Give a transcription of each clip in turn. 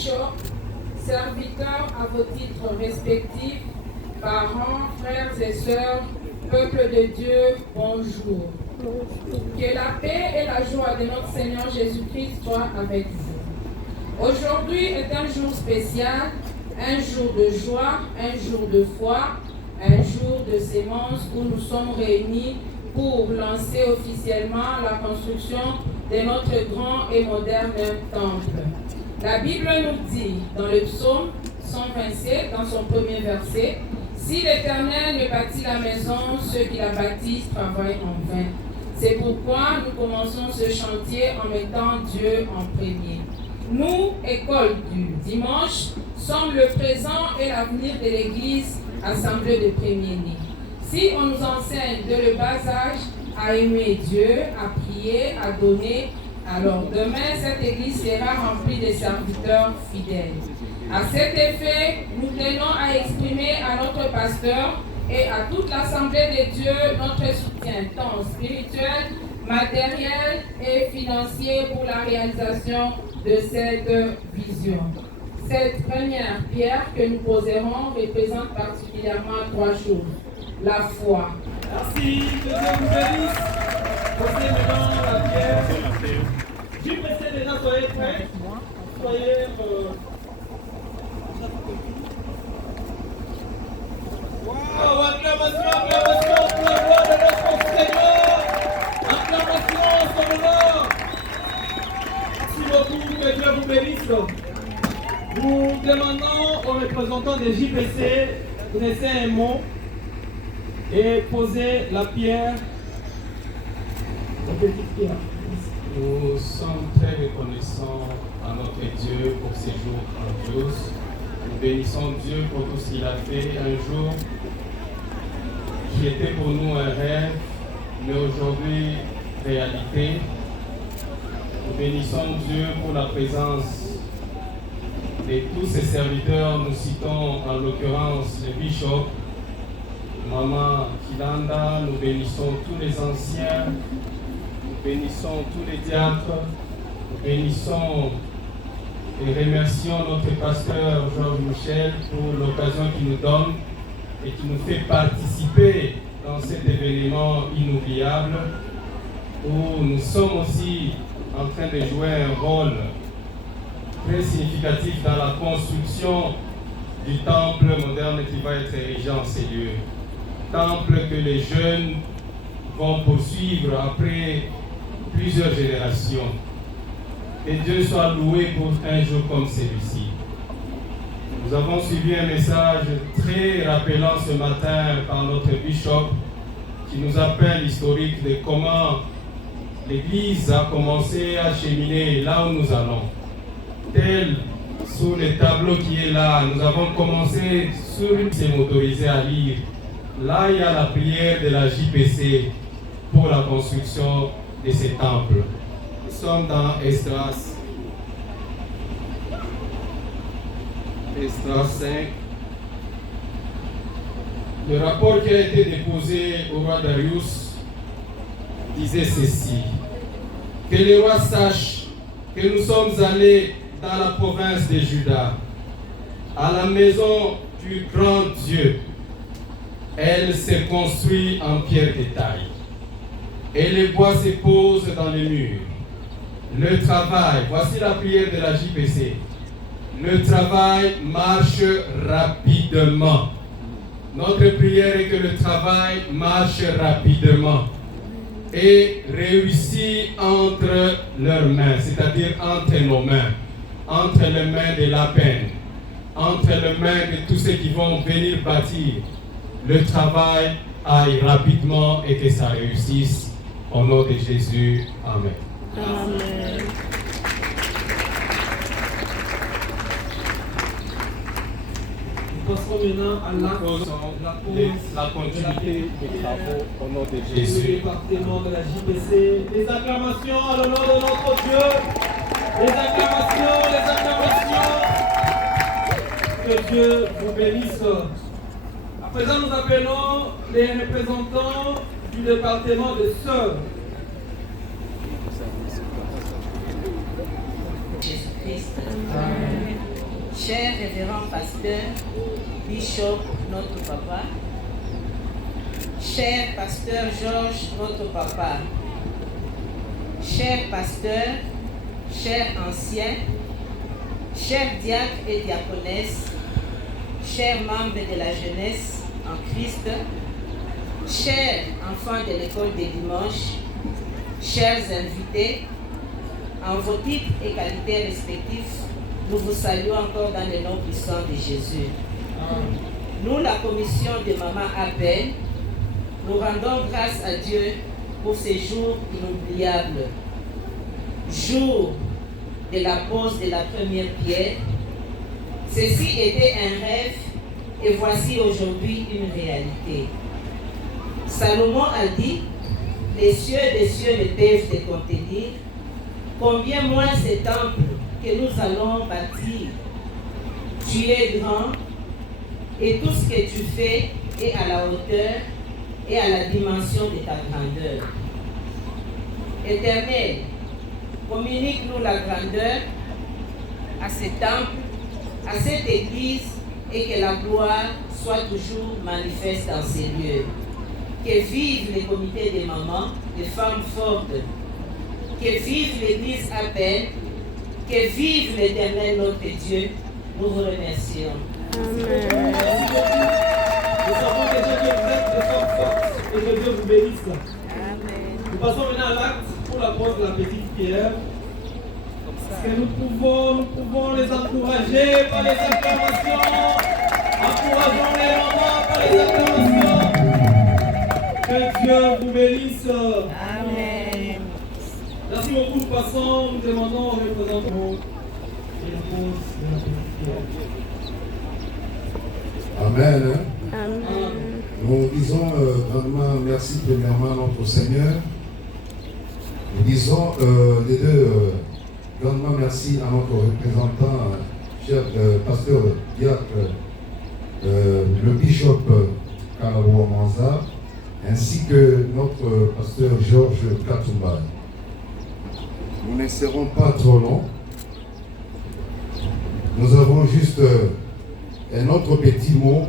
Bishop, serviteurs à vos titres respectifs, parents, frères et sœurs, peuple de Dieu, bonjour. Que la paix et la joie de notre Seigneur Jésus-Christ soient avec vous. Aujourd'hui est un jour spécial, un jour de joie, un jour de foi, un jour de sémence où nous sommes réunis pour lancer officiellement la construction de notre grand et moderne temple. La Bible nous dit dans le psaume 127, dans son premier verset, « Si l'Éternel ne bâtit la maison, ceux qui la bâtissent travaillent en vain. » C'est pourquoi nous commençons ce chantier en mettant Dieu en premier. Nous, école du dimanche, sommes le présent et l'avenir de l'Église, assemblée de premiers-nés. Si on nous enseigne de le bas âge à aimer Dieu, à prier, à donner, alors demain cette Église sera remplie de serviteurs fidèles. À cet effet, nous tenons à exprimer à notre pasteur et à toute l'Assemblée de Dieu notre soutien tant spirituel, matériel et financier pour la réalisation de cette vision. Cette première pierre que nous poserons représente particulièrement trois choses. La foi. Merci, que Dieu vous bénisse. Posez maintenant la pierre. Je précède déjà, soyez prêts. Soyez... Wow, acclamation pour la gloire de notre Seigneur. Acclamation sur le nom. Merci beaucoup, que Dieu vous bénisse. Nous demandons aux représentants des JPC de laisser un mot et poser la pierre, la petite pierre. Nous sommes très reconnaissants à notre Dieu pour ces jours grandioses. Nous bénissons Dieu pour tout ce qu'il a fait. Un jour qui était pour nous un rêve, mais aujourd'hui réalité. Nous bénissons Dieu pour la présence de tous ses serviteurs. Nous citons en l'occurrence le bishop, Maman Kilanda. Nous bénissons tous les anciens. Nous bénissons tous les diacres. Nous bénissons et remercions notre pasteur Georges Michel pour l'occasion qu'il nous donne et qui nous fait participer dans cet événement inoubliable où nous sommes aussi en train de jouer un rôle très significatif dans la construction du temple moderne qui va être érigé en ces lieux. Temple que les jeunes vont poursuivre après plusieurs générations. Que Dieu soit loué pour un jour comme celui-ci. Nous avons suivi un message très rappelant ce matin par notre bishop qui nous appelle l'historique de comment l'Église a commencé à cheminer là où nous allons. Tel sous le tableau qui est là, nous avons commencé sur une s'est motorisé à lire. Là, il y a la prière de la JPC pour la construction de ces temples. Nous sommes dans Esdras 5. Le rapport qui a été déposé au roi Darius disait ceci: que le roi sache que nous sommes allés dans la province de Juda, à la maison du grand Dieu. Elle s'est construite en pierre de taille, et les bois se posent dans les murs. Le travail, voici la prière de la JPC. Le travail marche rapidement. Notre prière est que le travail marche rapidement et réussit entre leurs mains, c'est-à-dire entre nos mains, entre les mains de la peine, entre les mains de tous ceux qui vont venir bâtir. Le travail aille rapidement et que ça réussisse. Au nom de Jésus. Amen. Amen. Nous passerons maintenant à la continuité des travaux au nom de le Jésus. département de la JPC. Les acclamations à l'honneur de notre Dieu. Les acclamations, les acclamations. Que Dieu vous bénisse. À présent, nous appelons les représentants du département de Sœurs. Jésus-Christ. Amen. cher révérend pasteur, Bishop, notre papa, cher pasteur Georges, notre papa, cher pasteur, cher ancien, chers diacres et diaconesses, chers membres de la jeunesse en Christ, chers enfants de l'école des dimanches, chers invités, en vos titres et qualités respectifs, nous vous saluons encore dans le nom puissant de Jésus. Nous, la commission de Maman Appel, nous rendons grâce à Dieu pour ces jours inoubliables. Jour de la pose de la première pierre. Ceci était un rêve et voici aujourd'hui une réalité. Salomon a dit, les cieux des cieux ne peuvent te contenir, combien moins ce temple que nous allons bâtir. Tu es grand et tout ce que tu fais est à la hauteur et à la dimension de ta grandeur. Éternel, communique-nous la grandeur à ce temple, à cette église, et que la gloire soit toujours manifeste dans ces lieux. Que vive les comités des mamans, des femmes fortes, que vive l'église Appel, que vive l'Éternel notre Dieu. Nous vous remercions. Amen. Merci beaucoup. Nous savons que Dieu est prêtre de femmes fortes et que Dieu vous bénisse. Amen. Nous passons maintenant à l'acte pour la pose de la petite pierre. Parce que nous pouvons les encourager par les acclamations. Encourageons les mamans par les acclamations. Que Dieu vous bénisse. Amen. Merci beaucoup. Nous passons, nous demandons aux représentants et la pose de la petite pierre. Amen. Amen. Nous disons grandement merci premièrement à notre Seigneur. Nous disons les deux grandement merci à notre représentant, cher pasteur diacre, le bishop Kalabo Manza, ainsi que notre pasteur Georges Katumba. Nous ne serons pas trop longs. Nous avons juste un autre petit mot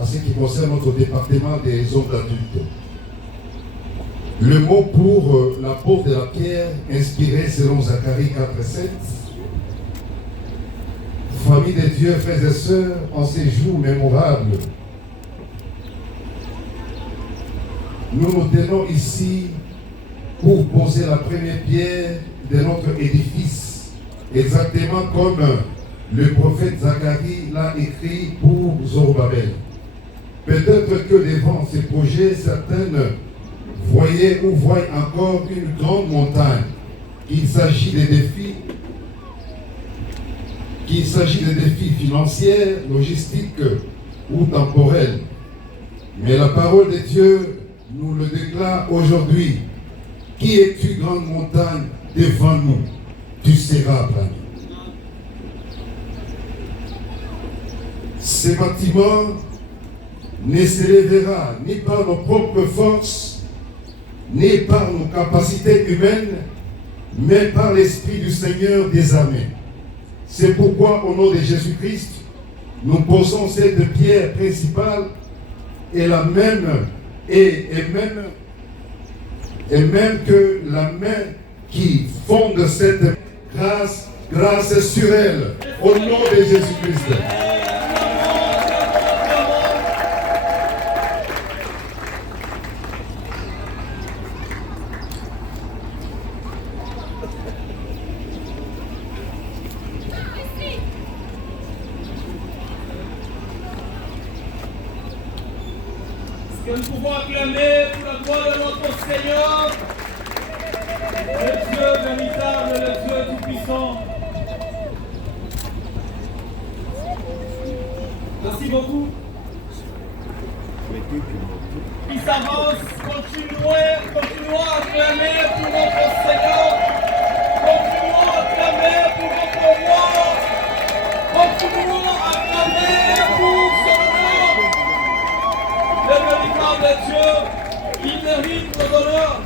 à ce qui concerne notre département des hommes adultes. Le mot pour la pose de la pierre, inspiré selon Zacharie 4,7. Famille de Dieu, frères et sœurs, en ces jours mémorables, nous nous tenons ici pour poser la première pierre de notre édifice, exactement comme le prophète Zacharie l'a écrit pour Zorobabel. Peut-être que devant ces projets, certaines voyaient ou voient encore une grande montagne, qu'il s'agit des défis financiers, logistiques ou temporels. Mais la parole de Dieu nous le déclare aujourd'hui. Qui es-tu, grande montagne, devant nous? Tu seras aplani. Ce bâtiment ne s'élèvera ni par nos propres forces, ni par nos capacités humaines, mais par l'Esprit du Seigneur des armées. C'est pourquoi, au nom de Jésus-Christ, nous posons cette pierre principale et la même, et même que la main qui fonde cette grâce sur elle, au nom de Jésus-Christ. Que nous pouvons acclamer pour la gloire de notre Seigneur, le Dieu véritable, le Dieu tout-puissant. Merci beaucoup. Qui s'avance, continuons à acclamer pour notre Seigneur, continuons à acclamer pour notre roi, continuons à acclamer pour son nom. Le véritable Dieu, il mérite nos honneurs.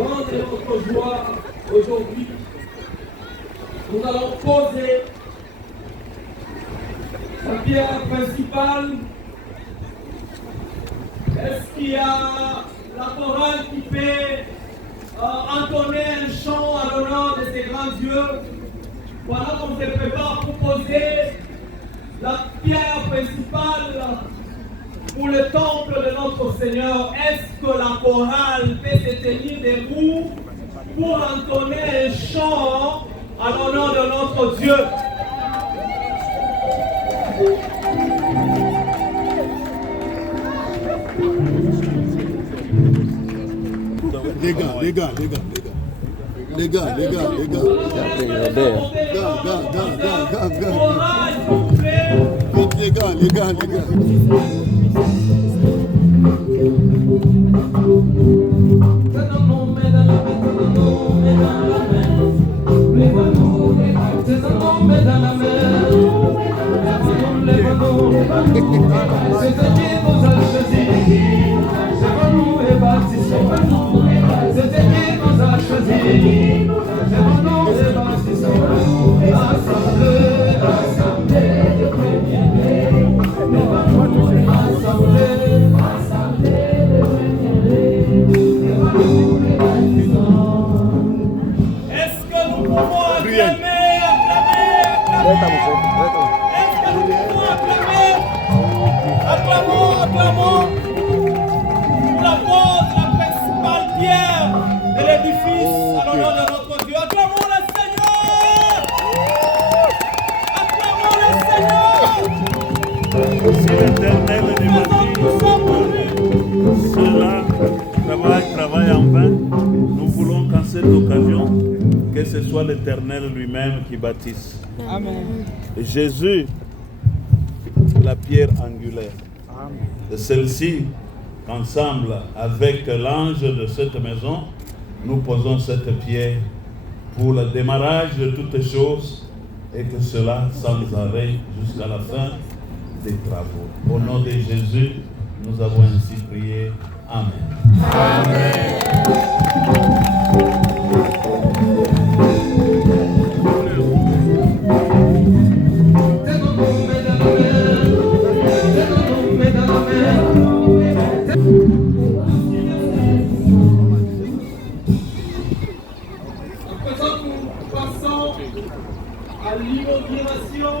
grande est notre joie aujourd'hui. Nous allons poser la pierre principale. Est-ce qu'il y a la chorale qui peut entonner un chant à l'honneur de ces grands dieux? Voilà qu'on se prépare pour poser la pierre principale pour le temple de notre Seigneur. Est-ce que la chorale peut se tenir debout pour entonner un chant à l'honneur de notre Dieu? Les gars. Travaille en vain. Nous voulons qu'en cette occasion, que ce soit l'Éternel lui-même qui bâtisse. Amen. Jésus, la pierre angulaire. De celle-ci, qu'ensemble avec l'ange de cette maison, nous posons cette pierre pour le démarrage de toutes choses et que cela sans arrêt jusqu'à la fin des travaux. Au nom de Jésus, nous avons ainsi prié. Amen. Amen. À présent, nous passons à l'inauguration